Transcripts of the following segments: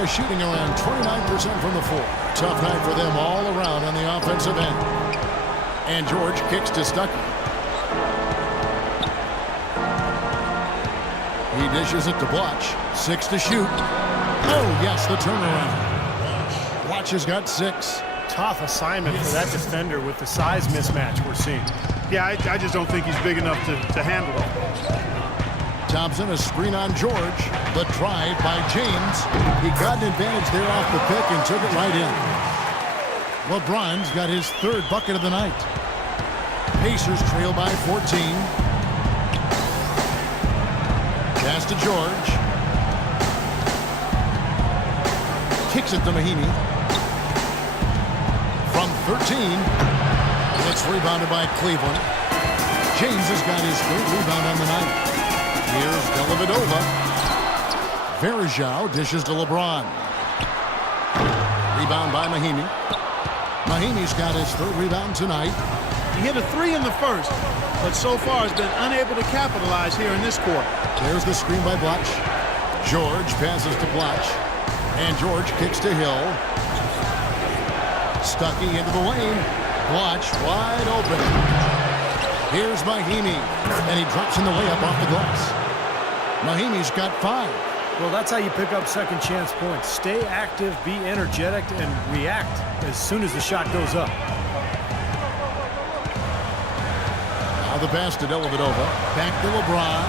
Indiana shooting around 29% from the floor. Tough night for them all around on the offensive end. And George kicks to Stuckey. He dishes it to Blotch. 6 to shoot. Oh, yes, the turnaround. Blotch has got 6. Tough assignment for that defender with the size mismatch we're seeing. Yeah, I just don't think he's big enough to handle it. Thompson, a screen on George. The drive by James. He got an advantage there off the pick and took it right in. LeBron's got his 3rd bucket of the night. Pacers trail by 14. Pass to George. Kicks it to Mahinmi. From 13. It's rebounded by Cleveland. James has got his 3rd rebound on the night. Here's Dellavedova. Varejao dishes to LeBron. Rebound by Mahinmi. Mahinmi's got his 3rd rebound tonight. He hit a 3 in the first, but so far has been unable to capitalize here in this quarter. There's the screen by Blotch. George passes to Blotch. And George kicks to Hill. Stuckey into the lane. Blotch wide open. Here's Mahinmi. And he drops in the layup off the glass. Mahinmi's got 5. Well, that's how you pick up second chance points. Stay active, be energetic, and react as soon as the shot goes up. Now the pass to Dellavedova. Back to LeBron.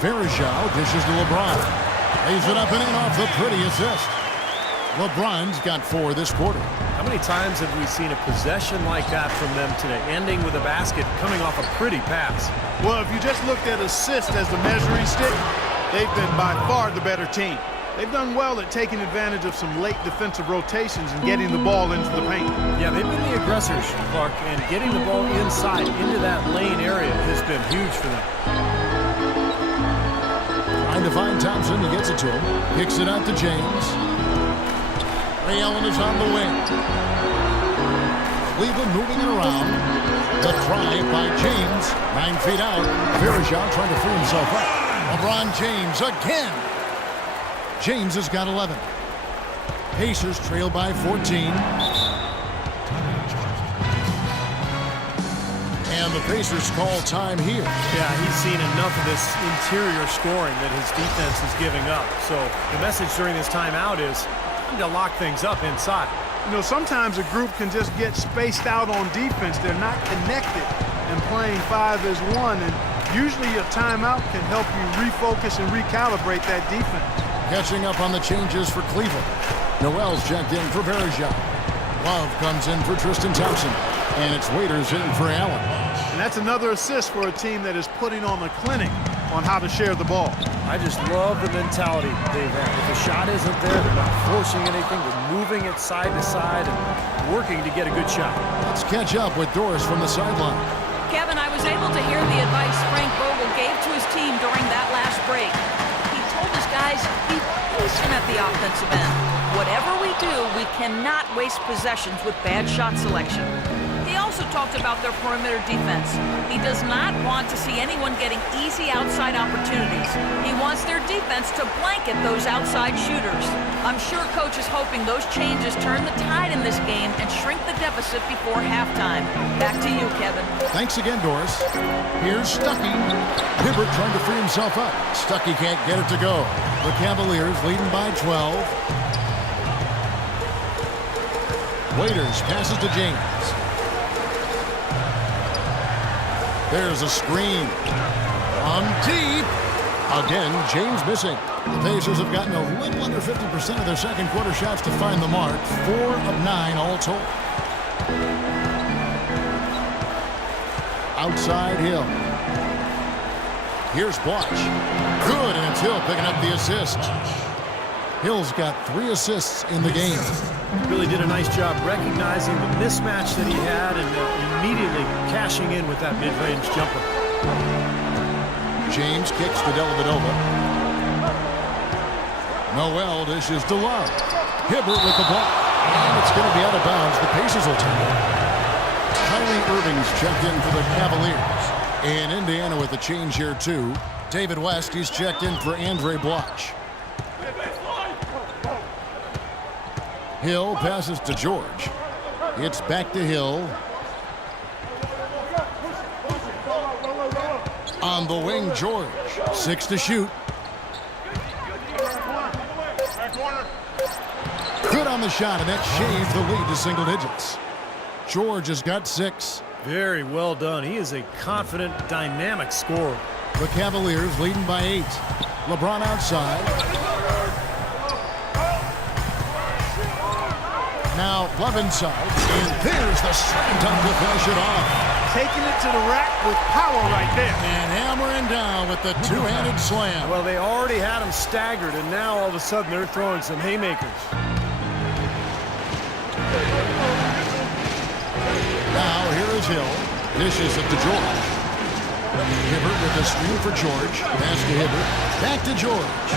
Varejao dishes to LeBron. Lays it up and in off the pretty assist. LeBron's got 4 this quarter. How many times have we seen a possession like that from them today, ending with a basket coming off a pretty pass? Well, if you just looked at assists as the measuring stick, they've been by far the better team. They've done well at taking advantage of some late defensive rotations and getting the ball into the paint. Yeah, they've been the aggressors, Clark, and getting the ball inside into that lane area has been huge for them. Trying to find Thompson. He gets it to him. Kicks it out to James. Ray Allen is on the wing. Cleveland moving it around. The drive by James. 9 feet out. Varejao trying to free himself up. LeBron James again. James has got 11. Pacers trail by 14. And the Pacers call time here. Yeah, he's seen enough of this interior scoring that his defense is giving up. So the message during this timeout is time to lock things up inside. You know, sometimes a group can just get spaced out on defense. They're not connected and playing 5 as 1. And usually a timeout can help you refocus and recalibrate that defense. Catching up on the changes for Cleveland. Noel's checked in for Varejao. Love comes in for Tristan Thompson. And it's Waiters in for Allen. And that's another assist for a team that is putting on a clinic on how to share the ball. I just love the mentality they've had. If the shot isn't there, they're not forcing anything. They're moving it side to side and working to get a good shot. Let's catch up with Doris from the sideline. Kevin, I was able to hear the advice Frank Vogel gave to his team during that last break. He told his guys, be patient at the offensive end. Whatever we do, we cannot waste possessions with bad shot selection. He also talked about their perimeter defense. He does not want to see anyone getting easy outside opportunities. He wants their defense to blanket those outside shooters. I'm sure Coach is hoping those changes turn the tide in this game and shrink the deficit before halftime. Back to you, Kevin. Thanks again, Doris. Here's Stuckey. Hibbert trying to free himself up. Stuckey can't get it to go. The Cavaliers leading by 12. Waiters passes to James. There's a screen. On deep. Again, James missing. The Pacers have gotten a little under 50% of their second quarter shots to find the mark. 4 of 9 all told. Outside Hill. Here's Blotch. Good, and it's Hill picking up the assist. Hill's got 3 assists in the game. Really did a nice job recognizing the mismatch that he had and immediately cashing in with that mid-range jumper. James kicks to Dellavedova. Noel dishes to Love. Hibbert with the block. And it's going to be out of bounds. The Pacers will take it. Kyrie Irving's checked in for the Cavaliers. And Indiana with a change here, too. David West, he's checked in for Andre Bloch. Hill passes to George. It's back to Hill. On the wing, George. 6 to shoot. Good on the shot, and that shaves the lead to single digits. George has got 6. Very well done. He is a confident, dynamic scorer. The Cavaliers leading by 8. LeBron outside. Now Love inside, and there's the slam dunk to finish it off. Taking it to the rack with power right there. And hammering down with the two-handed slam. Well, they already had him staggered, and now all of a sudden they're throwing some haymakers. Now here is Hill. Dishes it to George. Hibbert with the screen for George. Pass to Hibbert. Back to George.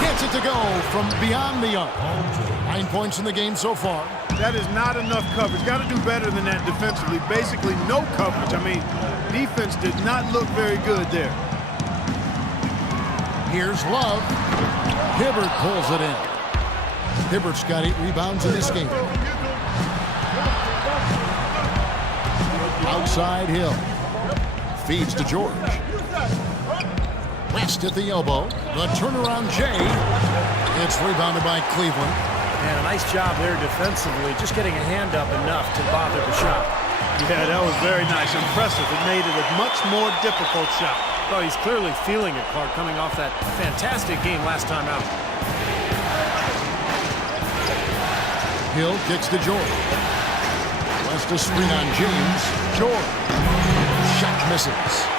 Gets it to go from beyond the arc. 9 points in the game so far. That is not enough coverage. Got to do better than that defensively. Basically no coverage. I mean, defense did not look very good there. Here's Love. Hibbert pulls it in. Hibbert's got 8 rebounds in this game. Outside Hill. Feeds to George. West at the elbow. The turnaround Jay. It's rebounded by Cleveland. And a nice job there defensively, just getting a hand up enough to bother the shot. Yeah, that was very nice. Impressive. It made it a much more difficult shot. Oh, he's clearly feeling it, Clark, coming off that fantastic game last time out. Hill kicks to George. West a screen on James. George. Shot misses.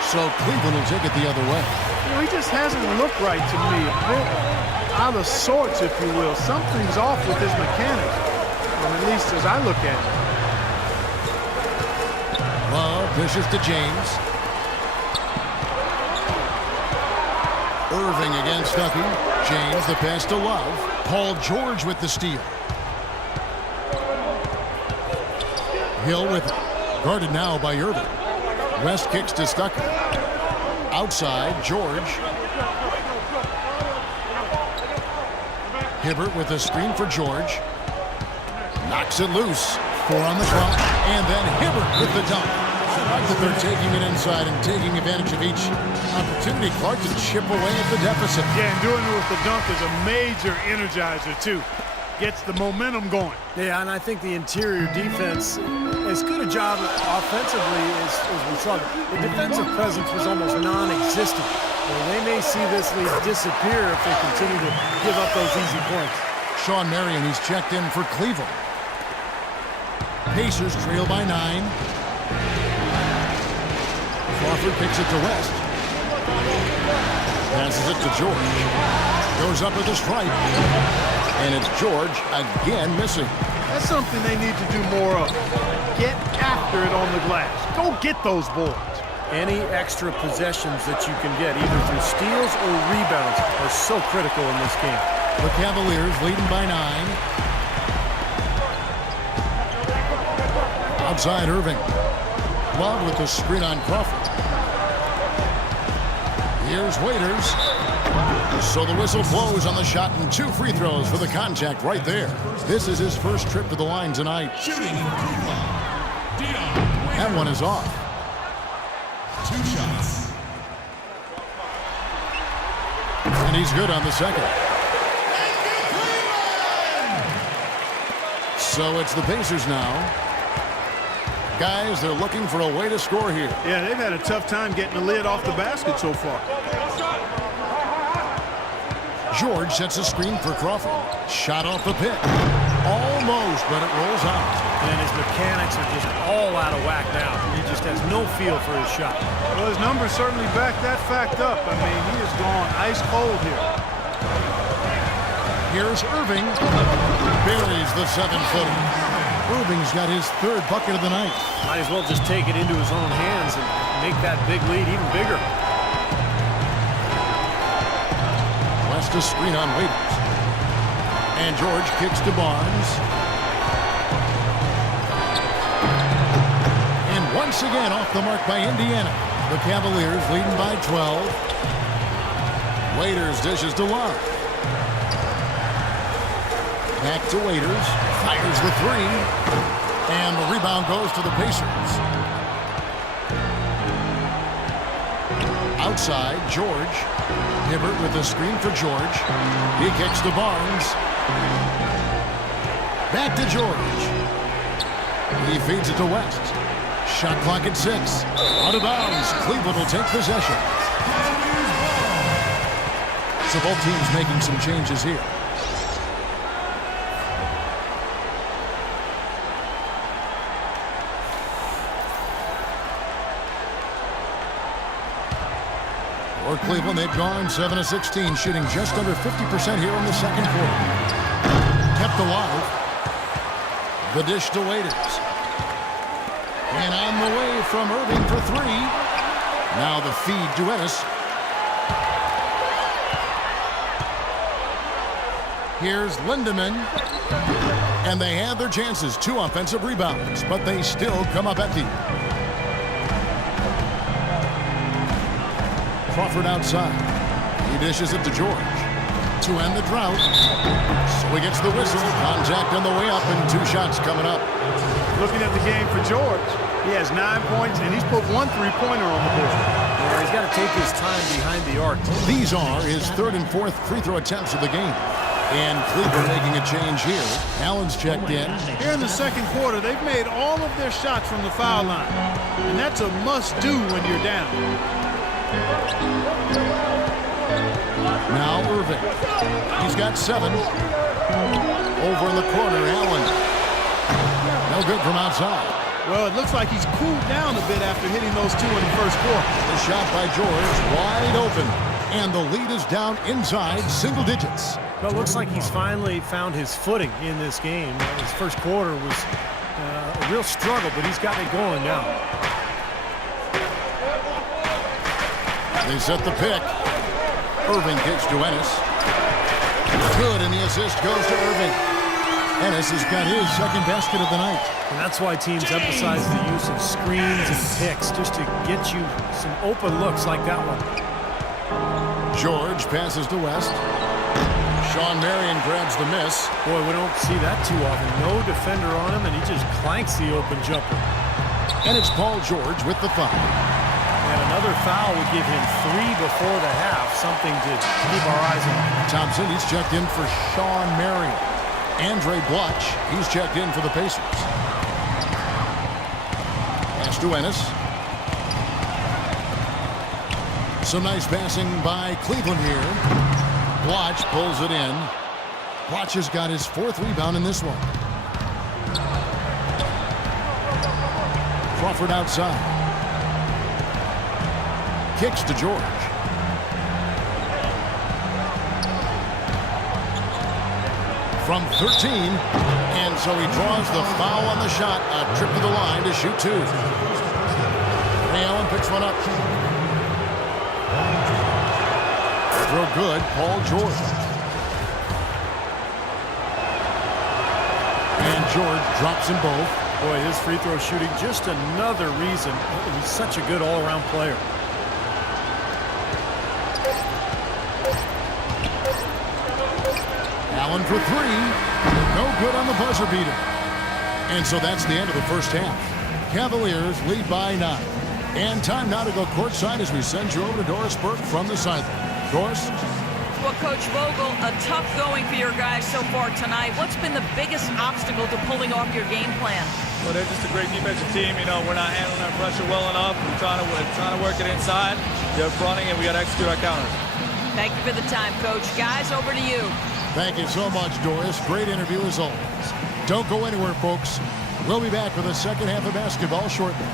So Cleveland will take it the other way. You know, he just hasn't looked right to me. A bit out of sorts, if you will. Something's off with his mechanics, at least as I look at it. Love pushes to James. Irving against Stuckey. James the pass to Love. Paul George with the steal. Hill with it. Guarded now by Irving. West kicks to Stuckey. Outside, George. Hibbert with a screen for George. Knocks it loose. 4 on the clock. And then Hibbert with the dunk. I like that they're taking it inside and taking advantage of each opportunity. Clark to chip away at the deficit. Yeah, and doing it with the dunk is a major energizer, too. Gets the momentum going. Yeah, and I think the interior defense, as good a job offensively as we saw, the defensive presence was almost non-existent. Well, they may see this lead disappear if they continue to give up those easy points. Sean Marion, he's checked in for Cleveland. Pacers trail by 9. Crawford picks it to West. Passes it to George. Goes up with a strike. And it's George again missing. That's something they need to do more of. Get after it on the glass. Go get those boards. Any extra possessions that you can get, either through steals or rebounds, are so critical in this game. The Cavaliers leading by 9. Outside Irving. Love with the screen on Crawford. Here's Waiters. So the whistle blows on the shot and 2 free throws for the contact right there. This is his first trip to the line tonight. That one is off. 2 shots. And he's good on the second. So it's the Pacers now. Guys, they're looking for a way to score here. Yeah, they've had a tough time getting the lid off the basket so far. George sets a screen for Crawford. Shot off the pick. Almost, but it rolls out. And his mechanics are just all out of whack now. He just has no feel for his shot. Well, his numbers certainly back that fact up. I mean, he has gone ice cold here. Here's Irving. Buries the 7-footer. Irving's got his 3rd bucket of the night. Might as well just take it into his own hands and make that big lead even bigger. West a screen on Waiters. And George kicks to Barnes. And once again off the mark by Indiana. The Cavaliers leading by 12. Waiters dishes to Love. Back to Waiters. Fires the three. And the rebound goes to the Pacers. Outside, George. Hibbert with the screen for George. He kicks to Barnes. Back to George. He feeds it to West. Shot clock at 6. Out of bounds. Cleveland will take possession. So both teams making some changes here. For Cleveland, they've gone 7 of 16, shooting just under 50% here in the second quarter. Kept alive. The dish to Waiters. And on the way from Irving for 3. Now the feed to Ennis. Here's Lindemann. And they have their chances. 2 offensive rebounds, but they still come up empty. Crawford outside. He dishes it to George to end the drought. So he gets the whistle. Contact on the way up and 2 shots coming up. Looking at the game for George, he has 9 points, and he's put 1 3-pointer on the board. Yeah, he's got to take his time behind the arc. These are his 3rd and 4th free throw attempts of the game. And Cleveland making a change here. Allen's checked in. Here in the second quarter, they've made all of their shots from the foul line. And that's a must-do when you're down. Now Irving. He's got 7. Over in the corner, Allen. No good from outside. Well, it looks like he's cooled down a bit after hitting those 2 in the first quarter. The shot by George, wide open. And the lead is down inside single digits. Well, it looks like he's finally found his footing in this game. His first quarter was a real struggle, but he's got it going now. They set the pick. Irving kicks to Ennis. Good, and the assist goes to Irving. Ennis has got his second basket of the night. And that's why teams emphasize the use of screens and picks, just to get you some open looks like that one. George passes to West. Sean Marion grabs the miss. Boy, we don't see that too often. No defender on him, and he just clanks the open jumper. And it's Paul George with the foul. And another foul would give him 3 before the half, something to keep our eyes on. Thompson, he's checked in for Sean Marion. Andre Blatch, he's checked in for the Pacers. Pass to Ennis. Some nice passing by Cleveland here. Blatch pulls it in. Blatch has got his 4th rebound in this one. Crawford outside. Kicks to George. From 13, and so he draws the foul on the shot. A trip to the line to shoot 2. Ray Allen picks one up. Throw good, Paul George. And George drops them both. Boy, his free throw shooting, just another reason he's such a good all-around player. Allen for 3. No good on the buzzer beater. And so that's the end of the first half. Cavaliers lead by 9. And time now to go courtside as we send you over to Doris Burke from the sideline. Doris? Well, Coach Vogel, a tough going for your guys so far tonight. What's been the biggest obstacle to pulling off your game plan? Well, they're just a great defensive team. You know, we're not handling our pressure well enough. We're trying to work it inside. They're fronting, and we got to execute our counters. Thank you for the time, Coach. Guys, over to you. Thank you so much, Doris. Great interview as always. Don't go anywhere, folks. We'll be back with the second half of basketball shortly.